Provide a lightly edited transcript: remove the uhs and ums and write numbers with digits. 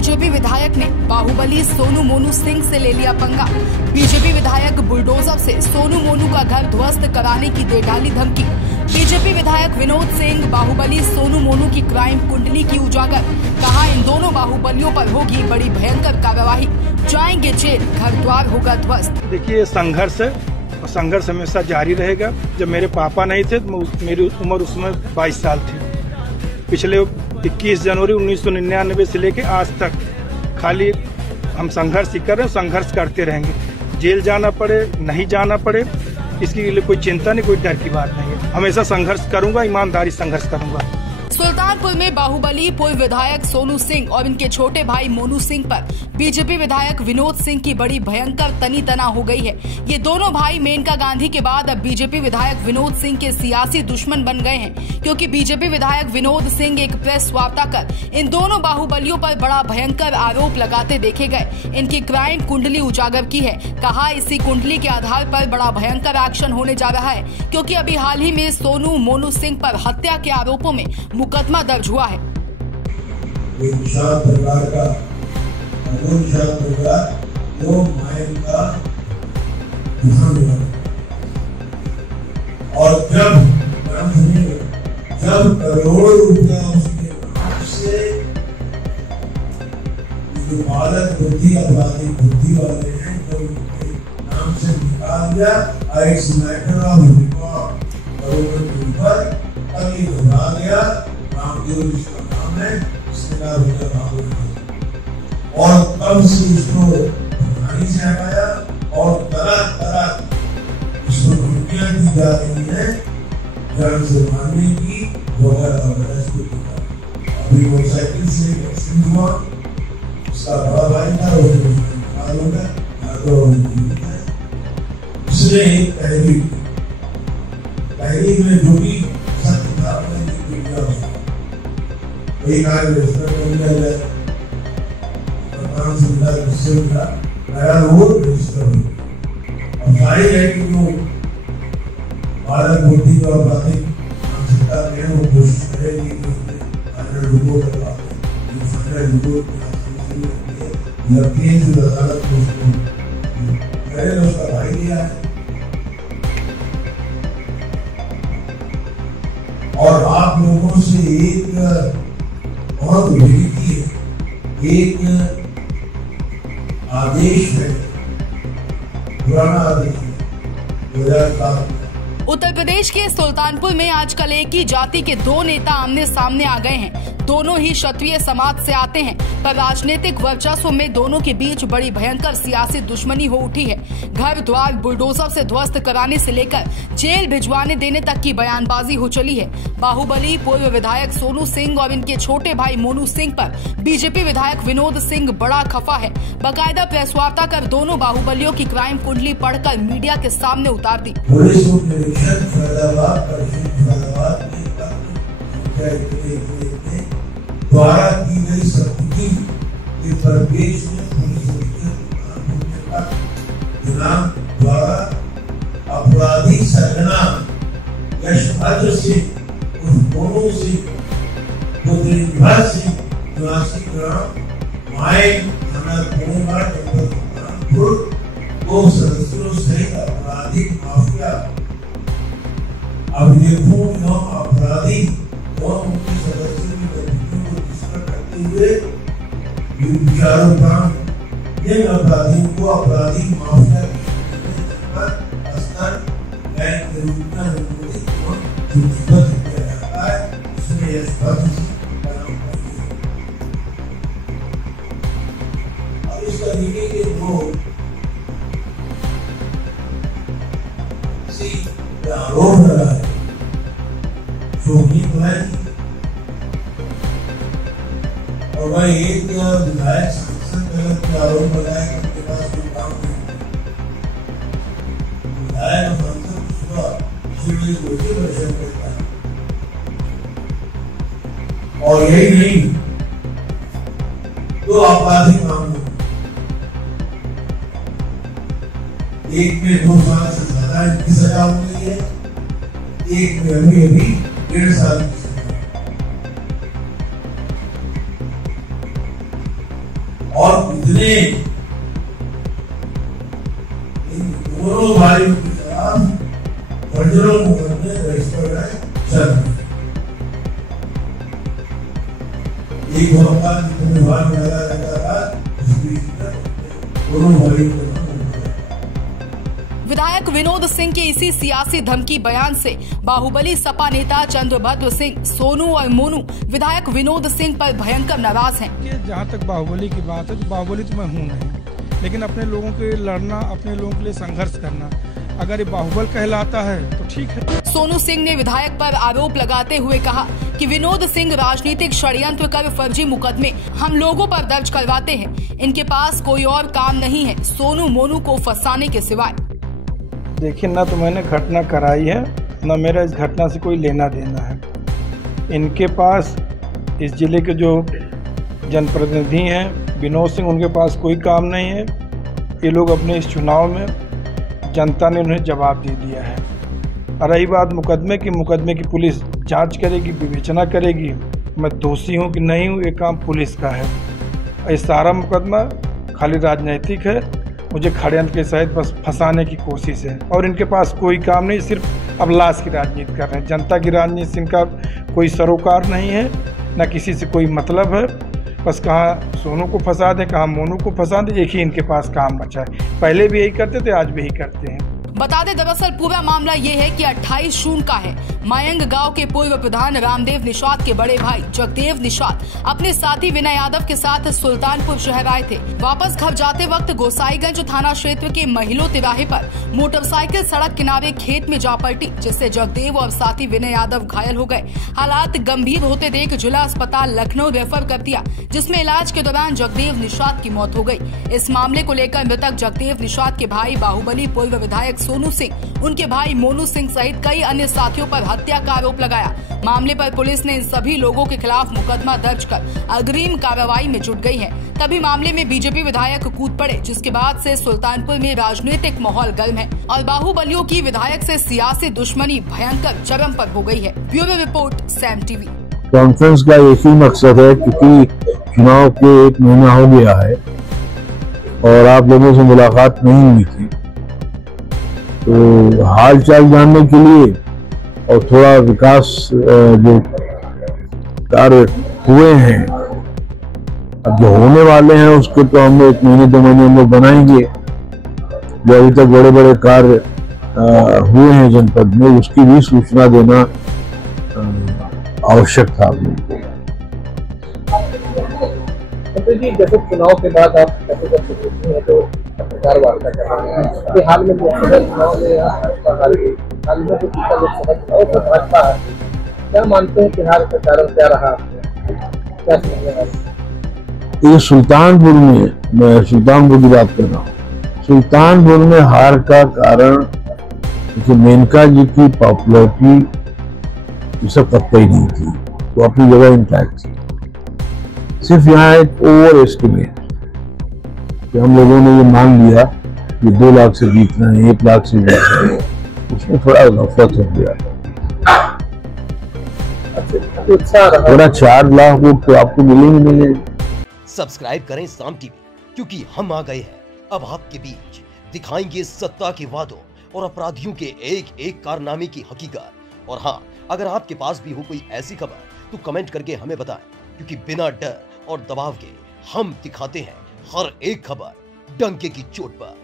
BJP विधायक ने बाहुबली सोनू मोनू सिंह से ले लिया पंगा। बीजेपी विधायक बुलडोजर से सोनू मोनू का घर ध्वस्त कराने की दे डाली धमकी। बीजेपी विधायक विनोद सिंह बाहुबली सोनू मोनू की क्राइम कुंडली की उजागर। कहा, इन दोनों बाहुबलियों पर होगी बड़ी भयंकर कार्यवाही, जाएंगे जेल, घर द्वार होगा ध्वस्त। देखिए, संघर्ष है और संघर्ष हमेशा जारी रहेगा। जब मेरे पापा नहीं थे तो मेरी उम्र उसमें 22 साल थी। पिछले 21 जनवरी 1999 से लेकर आज तक खाली हम संघर्ष ही कर रहे हैं, संघर्ष करते रहेंगे। जेल जाना पड़े नहीं जाना पड़े इसके लिए कोई चिंता नहीं, कोई डर की बात नहीं है। हमेशा संघर्ष करूंगा, ईमानदारी संघर्ष करूंगा। सुल्तानपुर में बाहुबली पूर्व विधायक सोनू सिंह और इनके छोटे भाई मोनू सिंह पर बीजेपी विधायक विनोद सिंह की बड़ी भयंकर तनी तना हो गई है। ये दोनों भाई मेनका गांधी के बाद अब बीजेपी विधायक विनोद सिंह के सियासी दुश्मन बन गए हैं, क्योंकि बीजेपी विधायक विनोद सिंह एक प्रेस वार्ता कर इन दोनों बाहुबलियों पर बड़ा भयंकर आरोप लगाते देखे गए। इनकी क्राइम कुंडली उजागर की है। कहा, इसी कुंडली के आधार पर बड़ा भयंकर एक्शन होने जा रहा है, क्योंकि अभी हाल ही में सोनू मोनू सिंह पर हत्या के आरोपों में मुकदमा दर्ज हुआ है। और जब करोड़ों रुपया उसके नाम से जो बालक बुद्धि अपराधी बुद्धि वाले हैं, जो उनके नाम से निकाल दिया, इट्स मैटर ऑफ रिकॉर्ड करोड़ों के ऊपर तब ये घबरा गया। रामदेव जिसका नाम है, इसके नाम और तब से इसको भगानी से हटाया और तरह तरह इसको धमकियां दी जा रही है, जान से मारने की वगैरह। अभी मोटरसाइकिल से एक्सीडेंट हुआ, उसका बड़ा भाई था, उसने एक तहरीर में जो भी सत्य था एक आज रजिस्टर कर लिया जाए, गुस्से उठा नया रोड रजिस्टर हो। अब जाहिर है कि वो बालक बुद्धि और बातें मानसिकता में वो कोशिश करेगी कि उसने लोगों का लगती है जो अदालत को उसको पहले उसका भाई लिया है। और आप लोगों से एक बहुत विनती है, एक आदेश है, पुराना आदेश है 2007। उत्तर प्रदेश के सुल्तानपुर में आजकल एक ही जाति के दो नेता आमने सामने आ गए हैं। दोनों ही क्षत्रिय समाज से आते हैं, पर राजनीतिक वर्चस्व में दोनों के बीच बड़ी भयंकर सियासी दुश्मनी हो उठी है। घर द्वार बुलडोजर से ध्वस्त कराने से लेकर जेल भिजवाने देने तक की बयानबाजी हो चली है। बाहुबली पूर्व विधायक सोनू सिंह और इनके छोटे भाई मोनू सिंह पर बीजेपी विधायक विनोद सिंह बड़ा खफा है। बाकायदा प्रेस वार्ता कर दोनों बाहुबलियों की क्राइम कुंडली पढ़कर मीडिया के सामने उतार दी। द्वारा की गई संपत्ति के परिपेक्ष में द्वारा अपराधी सरगना यशभद्र सिंह उर्फ मोनू सिंह पुत्र सिंह निवासी ग्राम माए थाना कोनेवाड़ दो सदस्यों सहित आपराधिक माफिया अभिलेखों एवं अपराधी और उनके सदस्यों इन अपराधियों को अपराधी माफिया स्तर बैंक के रूप में अनुमोदित किया जाता है। इसमें यशभद्र और इस तरीके के दो आरोप लगा है और वह एक विधायक सांसद आरोप लगाया कि उनके पास कोई काम नहीं। विधायक और सांसद परेशान करता है और यही नहीं, दो आपराधिक मामले, एक में 2 साल से ज्यादा की सजा हो गई है, एक में अभी 1.5 साल की। और कितने इन दोनों भाइयों के खिलाफ दर्जनों मुकदमे रजिस्टर है चल एक भगवान जितने भाग में लगा रहता था दोनों भाइयों के विधायक विनोद सिंह के इसी सियासी धमकी बयान से बाहुबली सपा नेता चंद्रभद्र सिंह, सोनू और मोनू विधायक विनोद सिंह पर भयंकर नाराज हैं। जहाँ तक बाहुबली की बात है तो बाहुबली तो मैं हूँ नहीं, लेकिन अपने लोगों के लड़ना, अपने लोगों के लिए संघर्ष करना, अगर ये बाहुबल कहलाता है तो ठीक है। सोनू सिंह ने विधायक पर आरोप लगाते हुए कहा कि विनोद सिंह राजनीतिक षड्यंत्र कर फर्जी मुकदमे हम लोगों पर दर्ज करवाते हैं। इनके पास कोई और काम नहीं है सोनू मोनू को फंसाने के सिवाय। देखिए, ना तो मैंने घटना कराई है, ना मेरा इस घटना से कोई लेना देना है। इनके पास इस जिले के जो जनप्रतिनिधि हैं विनोद सिंह, उनके पास कोई काम नहीं है। ये लोग अपने इस चुनाव में जनता ने उन्हें जवाब दे दिया है। और रही बात मुकदमे की पुलिस जांच करेगी, विवेचना करेगी, मैं दोषी हूँ कि नहीं हूँ, ये काम पुलिस का है। ये सारा मुकदमा खाली राजनीतिक है, मुझे षड्यंत्र के सहित बस फंसाने की कोशिश है। और इनके पास कोई काम नहीं, सिर्फ अब लाश की राजनीति कर रहे हैं। जनता की राजनीति से इनका कोई सरोकार नहीं है, न किसी से कोई मतलब है। बस कहाँ सोनू को फंसा दें, कहाँ मोनू को फंसा दें, एक ही इनके पास काम बचा है। पहले भी यही करते थे, आज भी यही करते हैं। बता दें, दरअसल पूरा मामला ये है कि 28 जून का है। मायंग गांव के पूर्व प्रधान रामदेव निषाद के बड़े भाई जगदेव निषाद अपने साथी विनय यादव के साथ सुल्तानपुर शहर आए थे। वापस घर जाते वक्त गोसाईगंज थाना क्षेत्र के महिलो तिराहे पर मोटरसाइकिल सड़क किनारे खेत में जा पलटी, जिससे जगदेव और साथी विनय यादव घायल हो गए। हालात गंभीर होते देख जिला अस्पताल लखनऊ रेफर कर दिया, जिसमें इलाज के दौरान जगदेव निषाद की मौत हो गई। इस मामले को लेकर मृतक जगदेव निषाद के भाई बाहुबली पूर्व विधायक सोनू सिंह, उनके भाई मोनू सिंह सहित कई अन्य साथियों पर हत्या का आरोप लगाया। मामले पर पुलिस ने इन सभी लोगों के खिलाफ मुकदमा दर्ज कर अग्रिम कार्रवाई में जुट गई है। तभी मामले में बीजेपी विधायक कूद पड़े, जिसके बाद से सुल्तानपुर में राजनीतिक माहौल गर्म है और बाहुबलियों की विधायक से सियासी दुश्मनी भयंकर चरम पर हो गई है। Bureau report, Sam TV. Conference का एक ही मकसद है, क्योंकि चुनाव के 1 महीना हो गया है और आप लोगों से मुलाकात नहीं हुई थी, तो हाल चाल जानने के लिए और थोड़ा विकास जो कार्य हुए हैं, अब जो होने वाले हैं उसके तो हम 1 महीने 2 महीने हम लोग बनाएंगे। जो अभी तक बड़े बड़े कार्य हुए हैं जनपद में, उसकी भी सूचना देना आवश्यक था। जी, जैसे चुनाव के बाद आप तो पत्रकार वार्ता कर रहे हैं, हाल में लोकसभा चुनाव में हाल में लोकसभा चुनाव में भाजपा क्या मानते हैं कि हार का कारण क्या रहा, क्या समझने वाले? ये सुल्तानपुर में, मैं सुल्तानपुर की बात कर रहा हूँ, सुल्तानपुर में हार का कारण मेनका जी की पॉपुलरिटी ये सब कतई नहीं थी, वो अपनी जगह इंटैक्ट थी। सिर्फ यहाँ एक ओवर एस्टिमेट कि हम लोगों ने ये मान लिया कि 2 लाख से जीतना है, 1 लाख से जीतना है, उसमें थोड़ा गफलत हो गया। थोड़ा 4 लाख वोट तो आपको मिलेंगे। सब्सक्राइब करें साम टीवी, क्योंकि हम आ गए हैं अब आपके बीच, दिखाएंगे सत्ता के वादों और अपराधियों के एक एक कारनामे की हकीकत। और हाँ, अगर आपके पास भी हो कोई ऐसी खबर तो कमेंट करके हमें बताएं, क्योंकि बिना डर और दबाव के हम दिखाते हैं हर एक खबर डंके की चोट पर।